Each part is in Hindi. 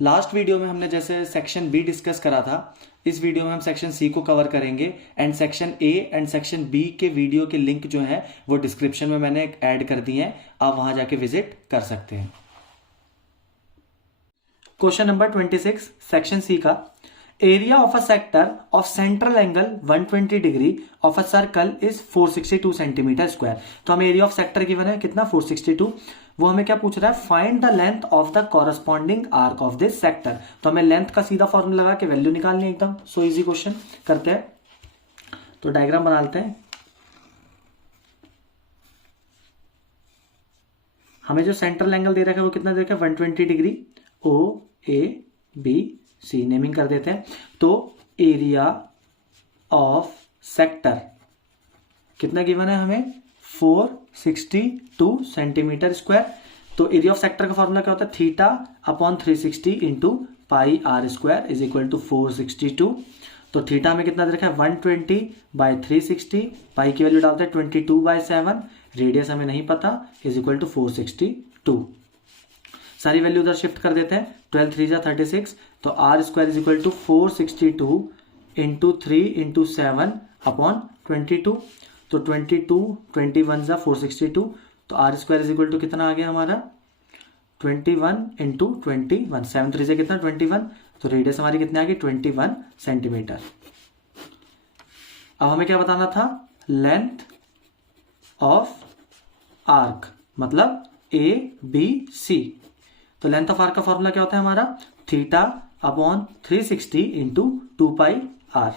लास्ट वीडियो में हमने जैसे सेक्शन बी डिस्कस करा था, इस वीडियो में हम सेक्शन सी को कवर करेंगे and section A and section B के वीडियो के लिंक जो है वो डिस्क्रिप्शन में मैंने ऐड कर दिए हैं, आप वहां जाके विजिट कर सकते हैं। क्वेश्चन नंबर 26 सेक्शन सी का, area of a sector of central angle 120 degree of a circle is 462 centimetre square. तो हमें एरिया ऑफ सेक्टर गिवन है कितना 462, वो हमें क्या पूछ रहा है, find the length of the corresponding arc of this sector. तो हमें लेंथ का सीधा फॉर्मूला लगा के वैल्यू निकालनी है, एकदम सो इजी क्वेश्चन करते हैं। तो डायग्राम बना लेते हैं। हमें जो सेंट्रल एंगल दे रखा है वो कितना दे रखा है 120 degree, O A B C naming कर देते हैं। तो एरिया ऑफ सेक्टर कितना गिवन है हमें 462 सेंटीमीटर स्क्वायर। तो एरिया ऑफ सेक्टर का फॉर्मूला क्या होता है, theta upon 360 into pi r square is equal to 462। तो थीटा में कितना दे रखा है 120 बाई 360, पाई की वैल्यू डालते हैं 22/7, रेडियस हमें नहीं पता, इज इक्वल टू 462। सारी वैल्यू उधर शिफ्ट कर देते हैं, 12 3 जा 36, तो r square is equal to 462 into 3 into 7 upon 22। तो 22 21 जा 462, तो r square is equal to कितना आ गया हमारा 21 इंटू 21, 7 3 से कितना 21, तो रेडियस हमारी कितनी आ गई 21 सेंटीमीटर। अब हमें क्या बताना था, लेंथ ऑफ आर्क मतलब ए बी सी। तो लेंथ ऑफ आर्क का फॉर्मूला क्या होता है हमारा, theta upon 360 into 2 pi r.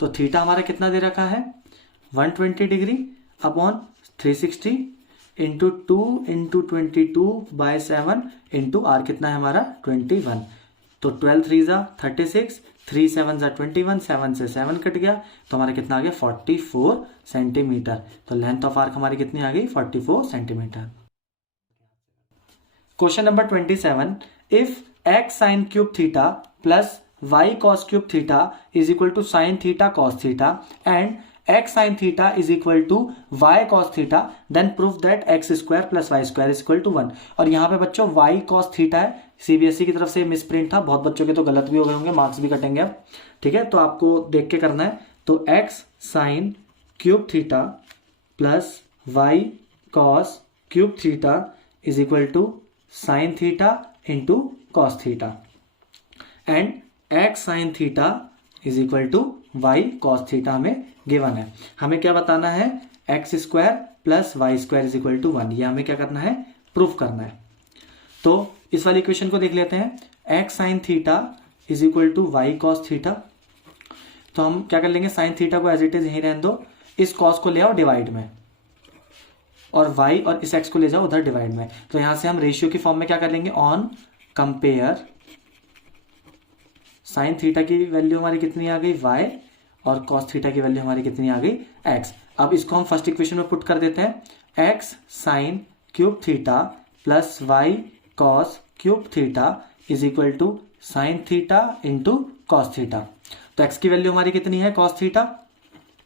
तो थीटा हमारा कितना दे रखा है 120 degree upon 360 into 2 into 22/7 into r कितना है हमारा 21। तो 12 3 जा 36, 3 7 जा 21, 7 से 7 कट गया, तो हमारा कितना आ गया 44 सेंटीमीटर। तो लेंथ ऑफ आर्क हमारी कितनी आ गई 44 centimetre. Question number 27, if x sine cube theta plus y cos cube theta is equal to sine theta cos theta and x sin theta is equal to y cos theta, then proof that x square plus y square is equal to 1। और यहाँ पे बच्चों y cos थीटा है, सीबीएसई की तरफ से मिसप्रिंट था, बहुत बच्चों के तो गलत भी हो गए होंगे, मार्क्स भी कटेंगे अब, ठीक है, तो आपको देख के करना है। तो x sine cube theta plus y cos cube theta is equal to sine theta into cos theta and x sine theta is equal to y cos theta हमें गिवन है। हमें क्या बताना है, x square plus y square is equal to 1, ये हमें क्या करना है प्रूफ करना है। तो इस वाली इक्वेशन को देख लेते हैं, x sine theta is equal to y cos theta. तो हम क्या कर लेंगे, साइन थीटा को एज इट इज यहीं रहने दो, इस कॉस को ले आओ डिवाइड में और y और इस x को ले जाओ उधर डिवाइड में। तो यहां से हम रेशियो की फॉर्म में क्या कर लेंगे, ऑन कंपेयर साइन थीटा की वैल्यू हमारी कितनी आ गई y और कॉस थीटा की वैल्यू हमारी कितनी आ गई x। अब इसको हम फर्स्ट इक्वेशन में पुट कर देते हैं, x sine cube theta plus y cos cube theta is equal to sine theta into cos theta. तो x की वैल्यू हमारी कितनी है cos theta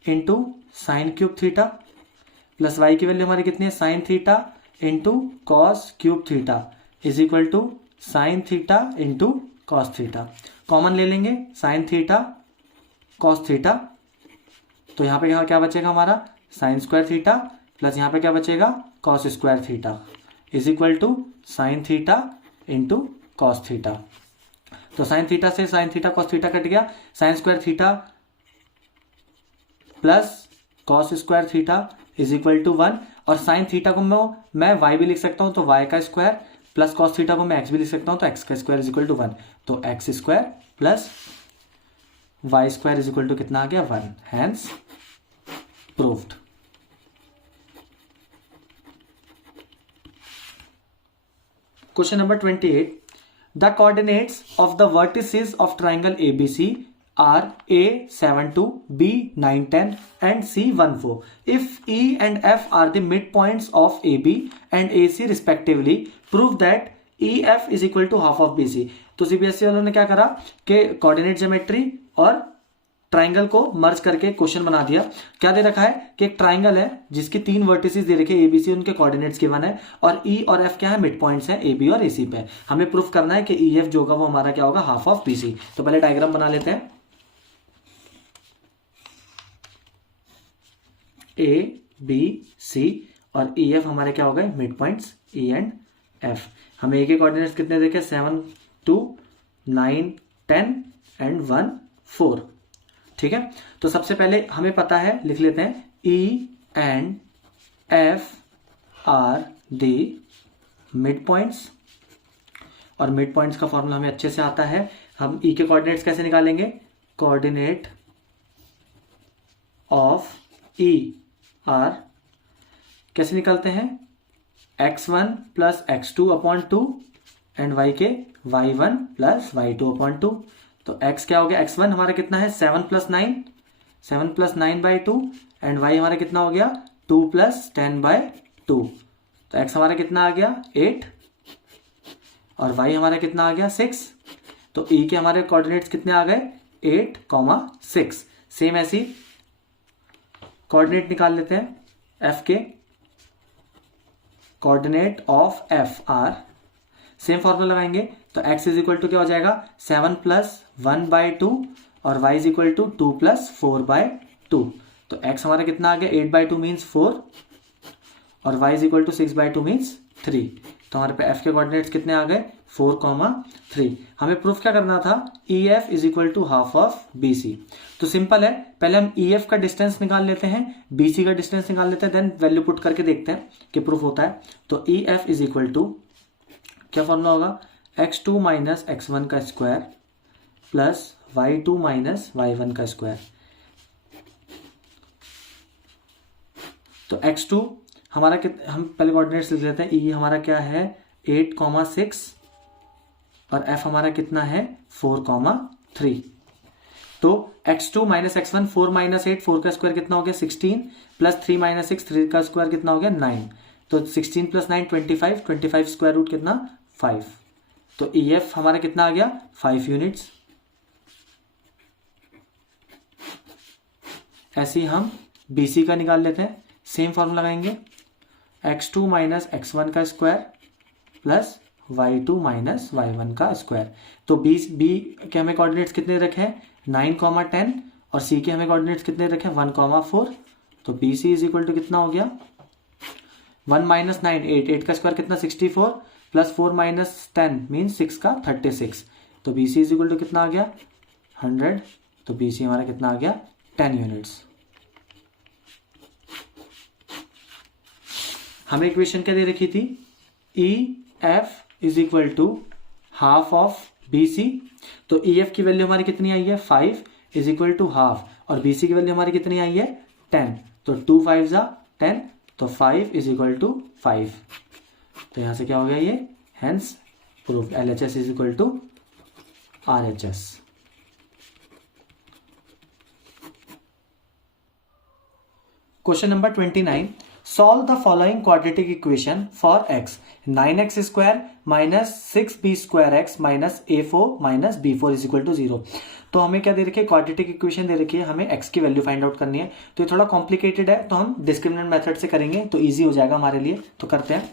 into sine cube theta, plus y की वैल्यू हमारी कितनी है sine theta into cos cube theta is equal to sine theta into cos theta. Common ले लेंगे साइन थीटा कॉस थीटा, तो यहाँ पे क्या बचेगा हमारा साइन स्क्वायर थीटा प्लस यहाँ पे क्या बचेगा cos square theta is equal to sine theta into cos theta. तो साइन थीटा से sine theta cos theta cut गया, sine square theta plus cos square theta is equal to 1, और साइन थीटा को मैं y भी लिख सकता हूं तो y का स्क्वायर प्लस कॉस थीटा को मैं x भी लिख सकता हूं तो x का स्क्वायर इज इक्वल टू 1। तो x square plus y square is equal to कितना आ गया 1, hence proved. Question number 28, the coordinates of the vertices of triangle ABC are A72, B910 and C14. If E and F are the midpoints of AB and AC respectively, prove that EF is equal to half of BC। तो सीबीएसई वालों ने क्या करा कि कोऑर्डिनेट ज्योमेट्री और ट्राइंगल को मर्ज करके क्वेश्चन बना दिया। क्या दे रखा है कि एक ट्राइंगल है जिसकी 3 वर्टिसेस दे रखे ए बी सी, उनके कोऑर्डिनेट्स गिवन है और ई और एफ क्या है, मिड पॉइंट्स है ए बी और ए सी पे। हमें प्रूफ करना है कि ई एफ जो होगा वो हमारा क्या होगा, हाफ ऑफ बी सी। तो पहले डायग्राम बना लेते हैं। ए बी सी और ई एफ हमारे क्या हो गए, mid points E and F. हमें ए के कोऑर्डिनेट्स कितने देखे, 7 2 9 10 एंड 1 4। ठीक है, तो सबसे पहले हमें पता है, लिख लेते हैं, E and F R the mid points. और मिड पॉइंट्स का फॉर्मूला हमें अच्छे से आता है। हम ई के कोऑर्डिनेट्स कैसे निकालेंगे, कोऑर्डिनेट ऑफ ई आर कैसे निकालते हैं, x1 plus x2 upon 2 and y के y1 प्लस y2 अपॉन 2। तो x क्या हो गया, x1 हमारा कितना है, 7 plus 9, 7 plus 9 by 2 and y हमारा कितना हो गया, 2 प्लस 10 बाई 2। तो x हमारा कितना आ गया, 8 और y हमारा कितना आ गया, 6। तो e के हमारे कोऑर्डिनेट्स कितने आ गए, 8, 6। सेम ऐसी कोऑर्डिनेट निकाल लेते हैं f के, coordinate of F R, same formula लगाएंगे। तो x इज इक्वल टू क्या हो जाएगा, 7 प्लस 1 बाई 2 और y is equal to 2 plus 4 by 2। तो x हमारा कितना आ गया, 8 बाई 2 मीन्स 4 और y is equal to 6 by 2 means 3। तो हमारे पे f के कोऑर्डिनेट्स कितने आ गए, 4, 3। हमें प्रूफ क्या करना था, E F is equal to half of B C. तो सिंपल है, पहले हम ई एफ का डिस्टेंस निकाल लेते हैं, बी सी का डिस्टेंस निकाल लेते हैं, देन वैल्यू पुट करके देखते हैं कि प्रूफ होता है। तो E F is equal to क्या फॉर्मूला होगा, x2 माइनस x1 का square plus y2 minus y1 का स्क्वायर। तो x2 हमारा हम पहले कोऑर्डिनेट्स लिख लेते हैं, ई हमारा क्या है 8, 6 और f हमारा कितना है 4, 3। तो x2 माइनस x1 4 माइनस 8, 4 का स्क्वायर कितना हो गया 16 प्लस 3 माइनस 6, 3 का स्क्वायर कितना हो गया 9। तो 16 प्लस 9 25, 25 स्क्वायर रूट कितना 5। तो ई एफ हमारा कितना आ गया 5 यूनिट्स। ऐसे ही हम बी सी का निकाल लेते हैं, सेम फॉर्मूला लगाएंगे, x2 माइनस x1 का square plus y2 minus y1 का स्क्वायर। तो बी के हमें कोऑर्डिनेट्स कितने रखे हैं, 9, 10 और सी के हमें कोऑर्डिनेट्स कितने रखे हैं, 1, 4। तो B C is equal to कितना हो गया, 1 माइनस 9 8, 8 का स्क्वायर कितना 64 प्लस 4 माइनस 10 मीन्स 6 का 36। तो B C is equal to कितना आ गया 100। तो बी सी हमारा कितना आ गया 10 यूनिट्स। हमें इक्वेशन क्या दे रखी थी, E F is equal to half of B C. तो ई एफ की वैल्यू हमारी कितनी आई है 5 इज इक्वल टू हाफ और बी सी की वैल्यू हमारी कितनी आई है 10। तो 2 5 10, तो 5 इज इक्वल टू 5। तो यहां से क्या हो गया ये, hence proof L H S is equal to R H S. Question number 29, solve the following quadratic equation for x, 9x square minus 6b square x minus a4 minus b4 is equal to 0। तो हमें क्या दे रखी है, क्वाड्रेटिक इक्वेशन दे रखी है, हमें x की वैल्यू फाइंड आउट करनी है। तो ये थोड़ा कॉम्प्लिकेटेड है, तो हम डिस्क्रिमिनेंट मेथड से करेंगे तो इजी हो जाएगा हमारे लिए। तो करते हैं,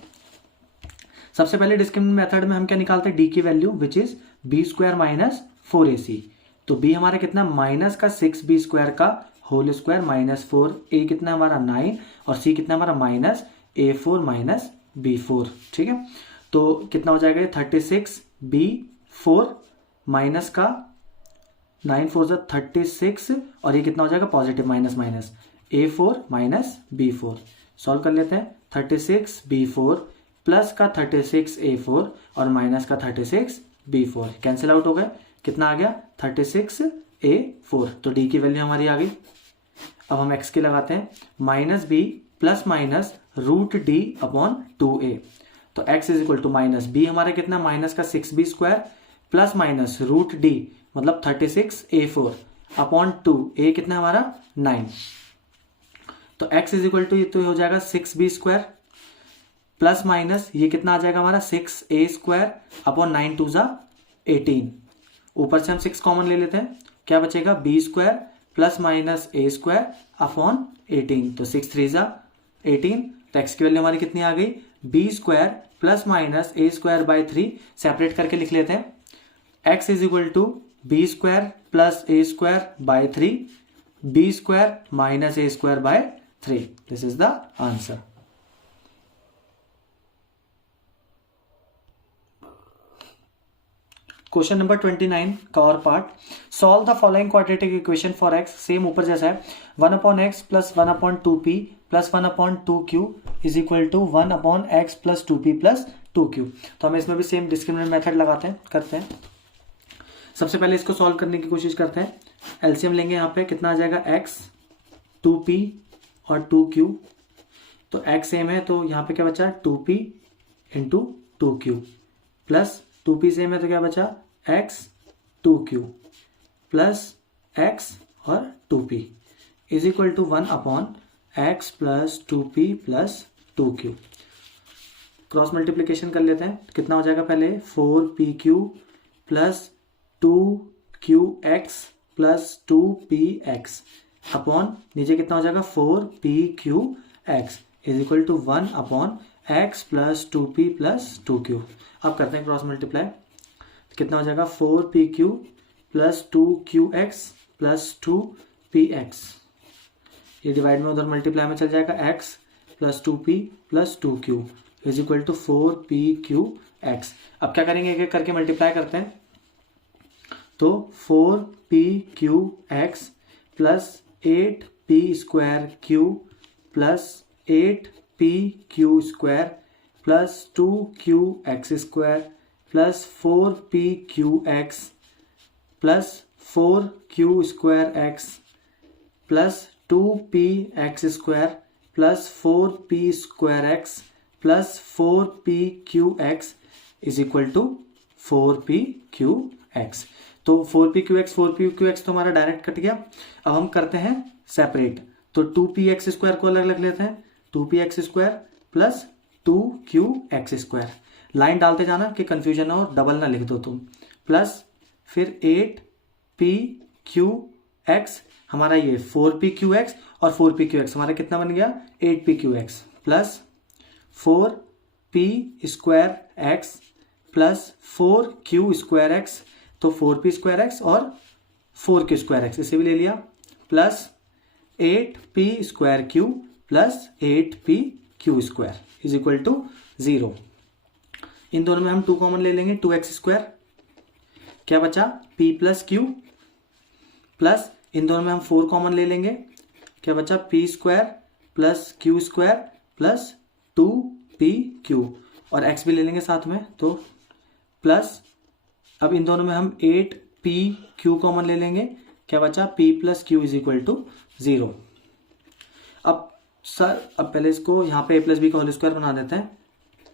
सबसे पहले डिस्क्रिमिनेंट मेथड में हम क्या निकालते हैं, d की value which is b square minus 4ac। तो b हमारा कितना, माइनस का 6b स्क्वायर का होल स्क्वायर माइनस 4, a कितना हमारा 9 और c कितना हमारा माइनस a4 माइनस b4। ठीक है, तो कितना हो जाएगा 36b4 माइनस का 9 4 जा 36 और ये कितना हो जाएगा positive minus minus a4 minus b4। Solve कर लेते हैं, 36b4 प्लस का 36a4 और माइनस का 36b4 कैंसिल आउट हो गए, कितना आ गया 36a4। तो d की वैल्यू हमारी आ गई। अब हम x की लगाते हैं, minus b plus minus root D upon 2a। तो x is equal to minus b हमारा कितना, माइनस का 6b square plus minus root D मतलब 36a4 अपॉन 2a कितना हमारा 9। तो x इज इक्वल टू ये तो हो जाएगा 6b स्क्वायर प्लस माइनस ये कितना आ जाएगा हमारा 6a स्क्वायर अपॉन 9 2 जा 18। ऊपर से हम 6 कॉमन ले लेते हैं, क्या बचेगा b square plus minus a square upon 18। तो 6 3 ज़ा 18। तो एक्स की वैल्यू हमारी कितनी आ गई, b square plus minus a square by 3। Separate करके लिख लेते हैं, x is equal to b square plus a square by 3, b square minus a square by 3। This is the answer. Question number 29 का और part, solve the following quadratic equation for x. Same ऊपर जैसा है, 1 upon x plus 1 upon 2p plus 1 upon 2q is equal to 1 upon x plus 2p plus 2q। तो हम इसमें भी सेम डिस्क्रिमिनेंट मेथड लगाते हैं, करते हैं। सबसे पहले इसको सॉल्व करने की कोशिश करते हैं। एलसीएम लेंगे, यहाँ पे कितना आ जाएगा, x 2p और 2q। तो x सेम है तो यहाँ पे क्या बचा, 2p into 2q plus 2p same है तो क्या बचा, x 2q प्लस x और 2p is equal to 1 upon x plus 2p plus 2q। Cross multiplication कर लेते हैं, कितना हो जाएगा, पहले 4pq plus 2qx plus 2px upon नीचे कितना हो जाएगा, 4pqx is equal to 1 upon x plus 2p plus 2q। अब करते हैं क्रॉस मल्टीप्लाई, कितना हो जाएगा, 4pq plus 2qx plus 2px। ये डिवाइड में उधर मल्टीप्लाई में चल जाएगा, x plus 2p plus 2q is equal to 4pqx। अब क्या करेंगे, एक एक करके मल्टीप्लाई करते हैं। तो 4pqx plus 8p square q plus 8pq square plus 2qx square plus 4pqx plus 4q square x plus 2px square plus 4p square x plus 4pqx is equal to 4pqx। तो 4pqx तो हमारा डायरेक्ट कट गया। अब हम करते हैं सेपरेट, तो 2px स्क्वायर को अलग अलग लेते हैं, 2px square plus 2qx square. Line डालते जाना कि कंफ्यूजन हो, डबल ना लिख दो तुम, प्लस फिर 8pqx, हमारा ये 4pqx और 4pqx हमारा कितना बन गया, 8pqx plus 4p square x plus 4q square x, तो 4p स्क्वायर x और 4q स्क्वायर x इसे भी ले लिया, plus 8p square q plus 8pq square is equal to 0। इन दोनों में हम 2 कॉमन ले लेंगे, 2x स्क्वायर, क्या बचा, p प्लस q प्लस इन दोनों में हम 4 कॉमन ले लेंगे, क्या बचा, p square plus q square plus 2pq और x भी ले लेंगे साथ में, तो प्लस अब इन दोनों में हम 8pq कॉमन ले लेंगे, क्या बचा, p plus q is equal to 0। अब पहले इसको यहाँ पे a प्लस बी का होल स्क्वायर बना देते हैं,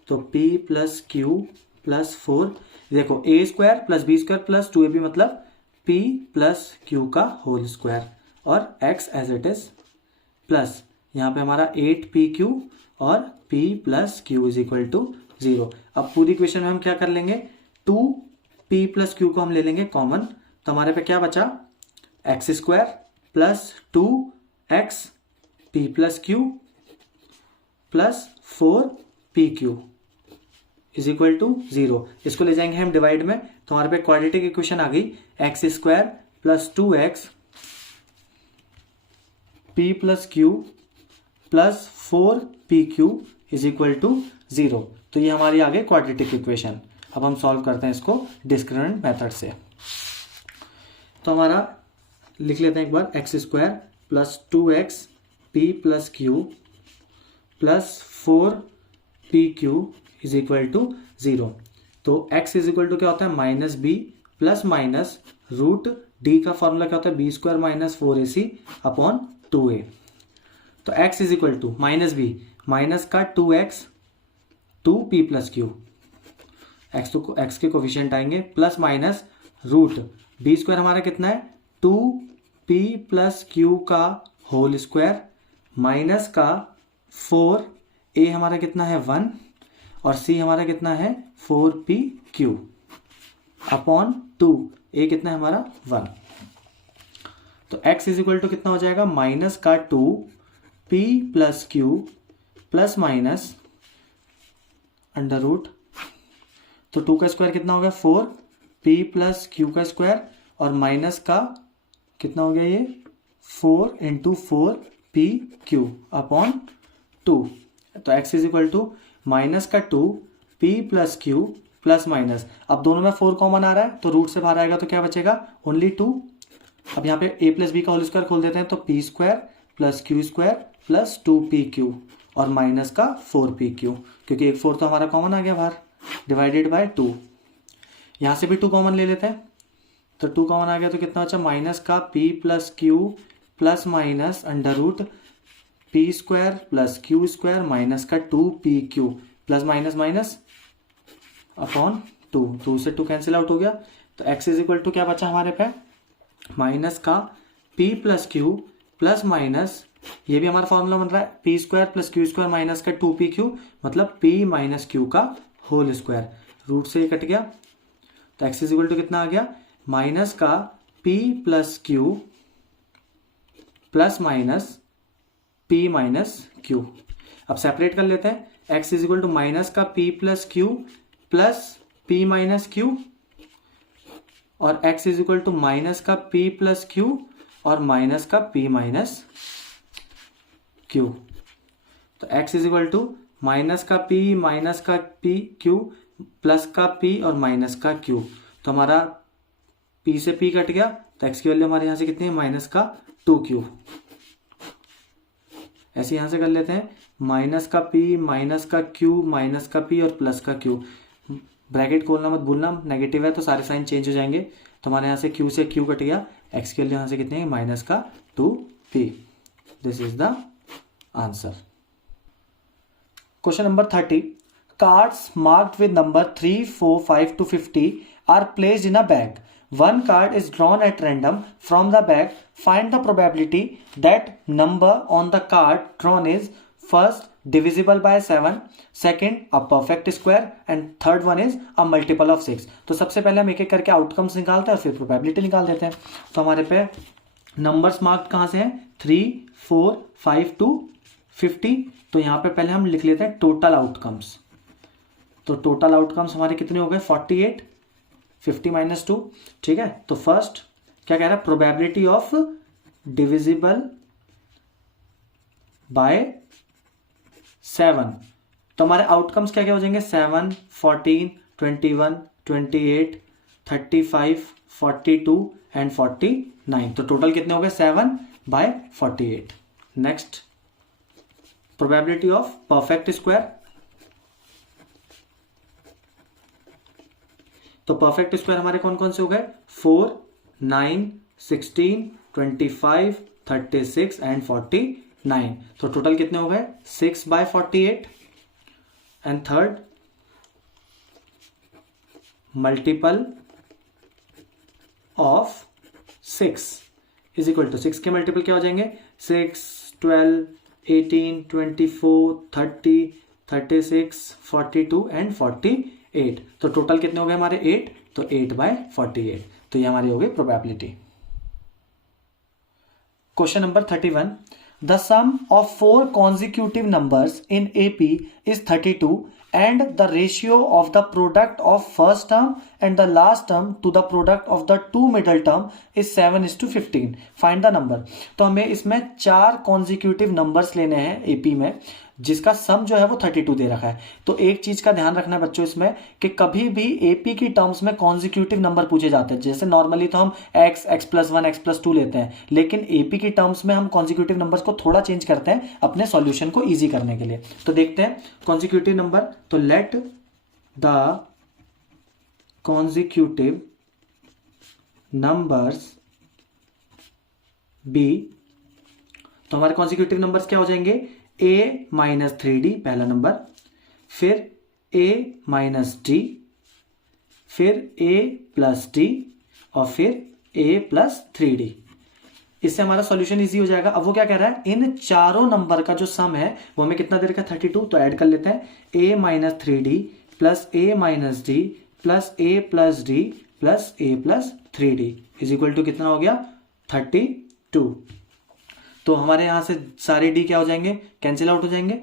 तो p प्लस q प्लस 4, देखो a square plus b square plus 2ab मतलब p प्लस q का होल स्क्वायर और x as it is, plus यहाँ पे हमारा 8pq और p plus q is equal to 0। अब पूरी इक्वेशन में हम क्या कर लेंगे, 2p प्लस q को हम ले लेंगे कॉमन, तो हमारे पे क्या बचा, x square plus 2x p plus q plus 4pq is equal to 0। इसको ले जाएंगे हम डिवाइड में, तो हमारे पे क्वाड्रेटिक इक्वेशन आ गई, x square plus 2x p plus q plus 4pq is equal to 0। तो ये हमारी आ गई क्वाड्रेटिक इक्वेशन। अब हम सॉल्व करते हैं इसको डिस्क्रिमिनेंट मेथड से। तो हमारा लिख लेते हैं एक बार, x square plus 2x p plus q plus 4pq is equal to 0। तो x इज इक्वल टू क्या होता है, minus B plus minus root D का फॉर्मूला क्या होता है, B square minus 4ac upon 2a। तो x is equal to minus b, minus का 2x 2p plus q, x तो x के कोफिशिएंट आएंगे, plus minus root b square हमारा कितना है, 2p प्लस q का होल स्क्वायर माइनस का 4a हमारा कितना है 1 और c हमारा कितना है 4pq अपॉन 2, a कितना है हमारा 1। तो x इज इक्वल टू कितना हो जाएगा, माइनस का 2p plus q plus minus under root, तो 2 का स्क्वायर कितना हो गया 4p प्लस क्यू का स्क्वायर और माइनस का कितना हो गया ये 4 इंटू 4p क्यू अपॉन 2। तो x is equal to minus का 2p plus q plus minus, अब दोनों में 4 कॉमन आ रहा है तो रूट से बाहर आएगा तो क्या बचेगा ओनली 2। अब यहाँ पे a प्लस बी का होल स्क्वायर खोल देते हैं तो p square plus q square plus 2p Q और माइनस का 4p क्यू, क्योंकि एक 4 तो हमारा कॉमन आ गया बाहर, डिवाइडेड बाय 2। यहाँ से भी 2 कॉमन ले लेते हैं तो 2 कॉमन आ गया तो कितना बचा, माइनस का p plus q plus minus under root p square plus q square minus का 2p q plus minus minus upon 2 से 2 कैंसिल आउट हो गया। तो x इज इक्वल टू क्या बचा हमारे पे, माइनस का p plus q plus minus, ये भी हमारा फॉर्मूला बन रहा है p square plus q square minus का 2p क्यू, मतलब p माइनस क्यू का होल स्क्वायर, रूट से ये कट गया। तो x इज इक्वल टू कितना आ गया, माइनस का p plus q plus minus p minus q. अब सेपरेट कर लेते हैं, x is equal to minus का p plus q plus p minus q और x is equal to minus का p प्लस क्यू और माइनस का p माइनस क्यू। तो x is equal to minus का p माइनस का p क्यू प्लस का p और माइनस का q। तो हमारा p से p कट गया तो x की वैल्यू हमारे यहाँ से कितनी है, माइनस का 2q। ऐसे यहाँ से कर लेते हैं, माइनस का p माइनस का q माइनस का p और प्लस का q, ब्रैकेट खोलना मत भूलना, नेगेटिव है तो सारे साइन चेंज हो जाएंगे। तो हमारे यहाँ से q से q कट गया, x के लिए यहाँ से कितने हैं, माइनस का 2p। This is the answer. Question number 30, cards marked with number 3, 4, 5 to 50 are placed in a bag. One card is drawn at random from the bag. Find the probability that number on the card drawn is first divisible by 7, second a perfect square and third one is a multiple of 6। तो सबसे पहले हम एक एक करके आउटकम्स निकालते हैं और फिर प्रोबेबिलिटी निकाल देते हैं। तो हमारे पे नंबर्स मार्क्ड कहाँ से हैं, 3, 4, 5 to 50। तो यहाँ पे पहले हम लिख लेते हैं टोटल आउटकम्स। तो टोटल आउटकम्स हमारे कितने हो गए, 48, 50 माइनस 2। ठीक है, तो फर्स्ट क्या कह रहा है, प्रोबेबिलिटी ऑफ डिविजिबल बाय 7। तो हमारे आउटकम्स क्या क्या हो जाएंगे, 7, 14, 21, 28, 35, 42 एंड 49। तो टोटल कितने हो गए, 7 by 48। Next probability of perfect square. तो परफेक्ट स्क्वायर हमारे कौन कौन से हो गए, 4, 9, 16, 25, 36 एंड 49। तो टोटल कितने हो गए, 6 by 48। And third multiple of 6 is equal to 6 के मल्टीपल क्या हो जाएंगे, 6, 12, 18, 24, 30, 36, 42 एंड 48। तो टोटल कितने हो गए हमारे 8, तो 8 बाय 48। तो ये हमारी हो गई probability. Question number 31, the sum of 4 consecutive numbers in AP is 32 and the ratio of the product of first term and the last term to the product of the two middle term is 7:15. Find the number। तो हमें इसमें 4 consecutive numbers लेने हैं AP में, जिसका सम जो है वो 32 दे रखा है। तो एक चीज का ध्यान रखना है बच्चों इसमें कि कभी भी एपी की टर्म्स में कॉन्जिक्यूटिव नंबर पूछे जाते हैं। जैसे नॉर्मली तो हम x, x+1, x+2 लेते हैं, लेकिन एपी की टर्म्स में हम कॉन्जिक्यूटिव नंबर्स को थोड़ा चेंज करते हैं अपने सॉल्यूशन को इजी करने के लिए। तो देखते हैं कॉन्जिक्यूटिव नंबर। तो let the consecutive numbers be. तो हमारे कॉन्जिक्यूटिव नंबर्स क्या हो जाएंगे, a माइनस 3d पहला नंबर, फिर a माइनस d, फिर a प्लस d और फिर a प्लस 3d। इससे हमारा सॉल्यूशन इजी हो जाएगा। अब वो क्या कह रहा है, इन चारों नंबर का जो सम है वो हमें कितना दे रखा है, 32। तो ऐड कर लेते हैं, a minus 3d plus a minus d plus a plus d plus a plus 3d is equal to कितना हो गया, 35। 2। तो हमारे यहाँ से सारे डी क्या हो जाएंगे, कैंसिल आउट हो जाएंगे।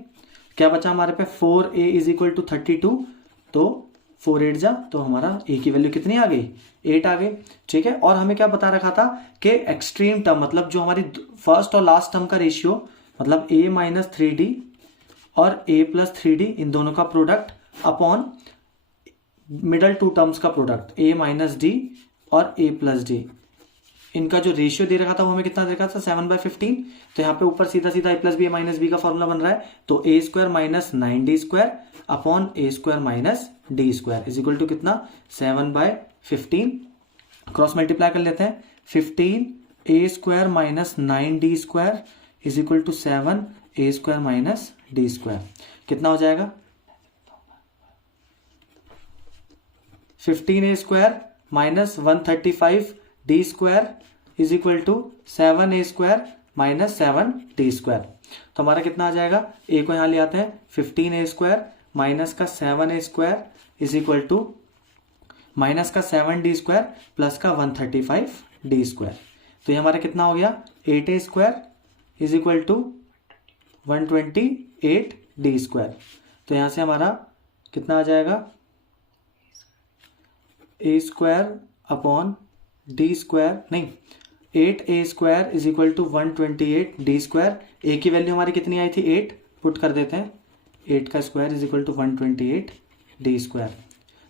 क्या बचा हमारे पे 4a इज इक्वल टू 32, तो 4 8 जा, तो हमारा a की वैल्यू कितनी आ गई, 8 आ गई। ठीक है, और हमें क्या बता रखा था कि एक्सट्रीम टर्म मतलब जो हमारी फर्स्ट और लास्ट टर्म का रेशियो मतलब a माइनस 3d और a प्लस 3d इन दोनों का product upon middle two terms का प्रोडक्ट a माइनस डी और a प्लस डी, इनका जो रेशियो दे रखा था वो हमें कितना दे रखा था 7/15। तो यहाँ पे ऊपर सीधा सीधा a plus b minus b का फॉर्मूला बन रहा है, तो a square minus 9d² upon a square minus d square is equal to कितना 7/15। क्रॉस मल्टीप्लाई कर लेते हैं, 15a square minus 9d² is equal to 7a square minus d square, कितना हो जाएगा 15a square minus 135d square is equal to 7a square minus 7d²। तो हमारा कितना आ जाएगा, a को यहाँ ले आते हैं, 15a स्क्वायर माइनस का 7a square is equal to minus का 7d² प्लस का 135d²। तो ये हमारा कितना हो गया 8a square is equal to 128d²। तो यहाँ से हमारा कितना आ जाएगा a square upon d square, नहीं 8a square is equal to 128d²। a की वैल्यू हमारी कितनी आई थी 8, पुट कर देते हैं, 8 का square is equal to 128d²।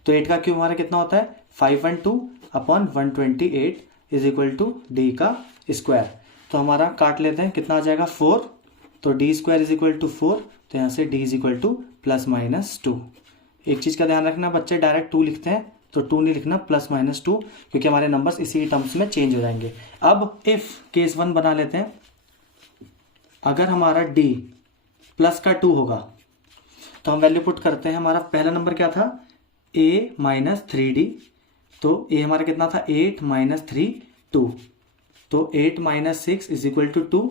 तो 8 का क्यूब हमारा कितना होता है 512 upon 128 is equal to d का स्क्वायर। तो हमारा काट लेते हैं, कितना आ जाएगा 4, तो d square is equal to 4, तो यहाँ से d is equal to plus minus 2। एक चीज़ का ध्यान रखना, बच्चे डायरेक्ट 2 लिखते हैं तो 2 नहीं लिखना, प्लस माइनस 2, क्योंकि हमारे नंबर्स इसी टर्म्स में चेंज हो जाएंगे। अब इफ केस 1 बना लेते हैं, अगर हमारा d प्लस का 2 होगा तो हम वैल्यू पुट करते हैं। हमारा पहला नंबर क्या था a माइनस 3d, तो a हमारा कितना था 8 माइनस 3 2, तो 8 minus 6 is equal to 2,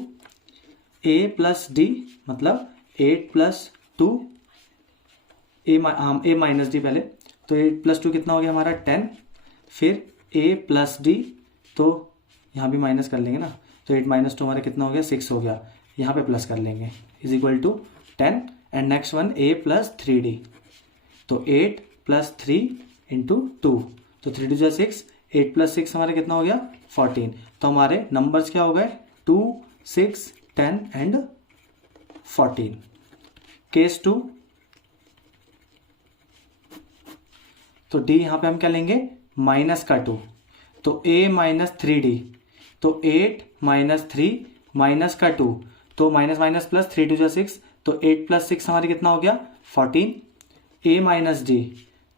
a plus d मतलब 8 प्लस 2 a माइनस डी पहले, तो 8 प्लस 2 कितना हो गया हमारा 10, फिर a प्लस डी, तो यहाँ भी माइनस कर लेंगे ना, तो 8 माइनस 2 हमारा कितना हो गया 6 हो गया, यहाँ पे प्लस कर लेंगे is equal to 10। And next one a plus 3d, तो 8 प्लस 3 इंटू 2, तो 3 2 6, 8 प्लस 6 हमारा कितना हो गया 14। तो हमारे नंबर्स क्या हो गए 2 6 10 एंड 14। केस 2, तो d यहाँ पे हम क्या लेंगे माइनस का 2, तो a माइनस 3d, तो 8 माइनस 3 माइनस का 2, तो माइनस माइनस प्लस 3 2 6, तो 8 प्लस 6 हमारे कितना हो गया 14। a माइनस d,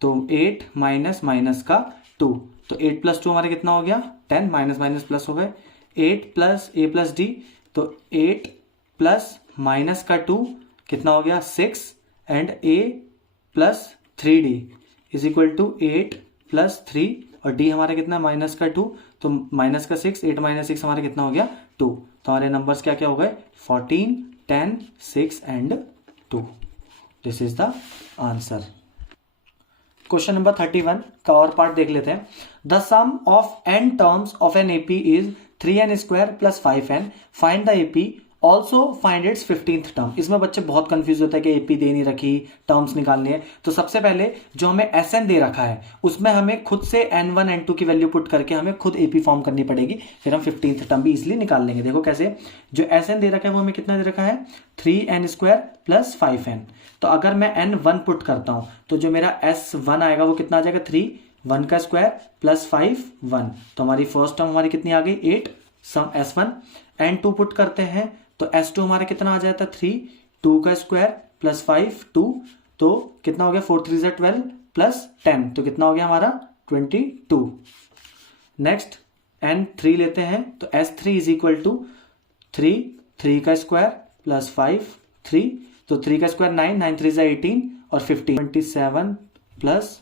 तो 8 माइनस माइनस का 2, तो 8 प्लस 2 हमारे कितना हो गया 10, माइनस माइनस प्लस हो गए, 8 प्लस a प्लस d, तो 8 प्लस माइनस का 2 कितना हो गया 6, and a plus 3d is equal to 8 plus 3, और d हमारा कितना माइनस का 2, तो माइनस का 6, 8 माइनस 6 हमारा कितना हो गया 2। तो हमारे नंबर्स क्या क्या हो गए 14 10 6 and 2। This is the answer. Question number 31 का और पार्ट देख लेते हैं। The sum of n terms of an AP is 3n square plus 5n, find the AP, also find its 15th term. इसमें बच्चे बहुत कंफ्यूज होते हैं कि एपी दे नहीं रखी, टर्म्स निकालनी है। तो सबसे पहले जो हमें एसएन दे रखा है उसमें हमें खुद से n1 n2 की वैल्यू पुट करके हमें खुद एपी फॉर्म करनी पड़ेगी, फिर हम 15th टर्म भी इजिली निकाल लेंगे। देखो कैसे, जो एसएन दे रखा है वो हमें कितना दे रखा है 3n स्क्वायर प्लस 5n। तो अगर मैं n1 पुट करता हूं तो जो मेरा s1 आएगा वो कितना आ जाएगा 3, 1 का स्क्वायर प्लस 5 1, तो हमारी फर्स्ट टर्म हमारी कितनी आ गई 8 सम s1। n2 पुट करते हैं तो s2 हमारा कितना आ जाता है 3, 2 का स्क्वायर प्लस 5 2, तो कितना हो गया 4 3 12 प्लस 10, तो कितना हो गया हमारा 22। नेक्स्ट n3 लेते हैं तो s3 इज इक्वल टू 3, 3 का स्क्वायर प्लस 5 3, तो 3 का स्क्वायर 9, 9 3 18 और 15 27 प्लस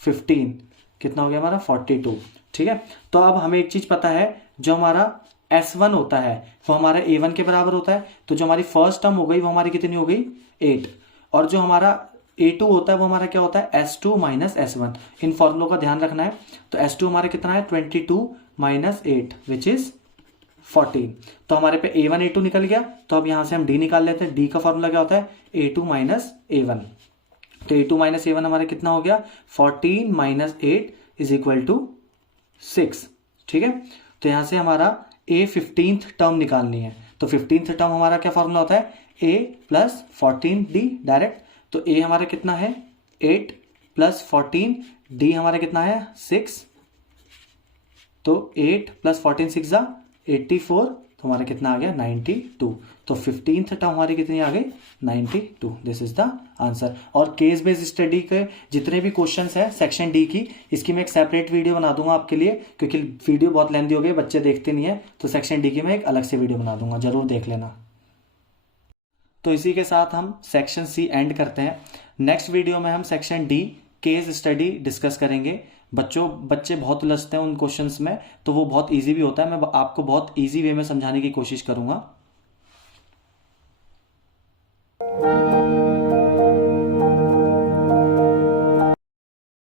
15 कितना हो गया हमारा 42। ठीक है, तो अब हमें एक चीज पता है, जो हमारा S1 होता है वो हमारा A1 के बराबर होता है, तो जो हमारी फर्स्ट टर्म हो गई वो हमारी कितनी हो गई 8, और जो हमारा A2 होता है वो हमारा क्या होता है S2 माइनस S1। इन फॉर्मूलों का ध्यान रखना है। तो S2 हमारा कितना है 22 माइनस 8 विच इज 14। तो हमारे पे A1 A2 निकल गया, तो अब यहां से हम D निकाल लेते हैं। D का फॉर्मूला क्या होता है? A2 minus A1। तो A2 माइनस A1 हमारा कितना हो गया? 14 माइनस 8 इज इक्वल टू 6। ठीक है, तो यहां से हमारा A 15th टर्म निकालनी है। तो 15th टर्म हमारा क्या फॉर्मूला होता है? A plus 14D direct. तो A हमारा कितना है? 8 प्लस 14, D हमारा कितना है? 6। तो 8 प्लस 14 6 जा 84, तो हमारा कितना आ गया? 92। तो 15th टर्म हमारी कितनी आ गई? 92। This is the answer. और केस बेस्ड स्टडी के जितने भी क्वेश्चंस हैं सेक्शन डी की, इसकी मैं एक सेपरेट वीडियो बना दूंगा आपके लिए, क्योंकि वीडियो बहुत लेंथी हो गई, बच्चे देखते नहीं है। तो सेक्शन डी की मैं एक अलग से वीडियो बना दूंगा, जरूर देख लेना। तो इसी के साथ हम सेक्शन सी एंड करते हैं। नेक्स्ट वीडियो में हम section D case study discuss करेंगे। बच्चे बहुत उलझते हैं उन क्वेश्चंस में, तो वो बहुत इजी भी होता है। मैं आपको बहुत इजी वे में समझाने की कोशिश करूंगा।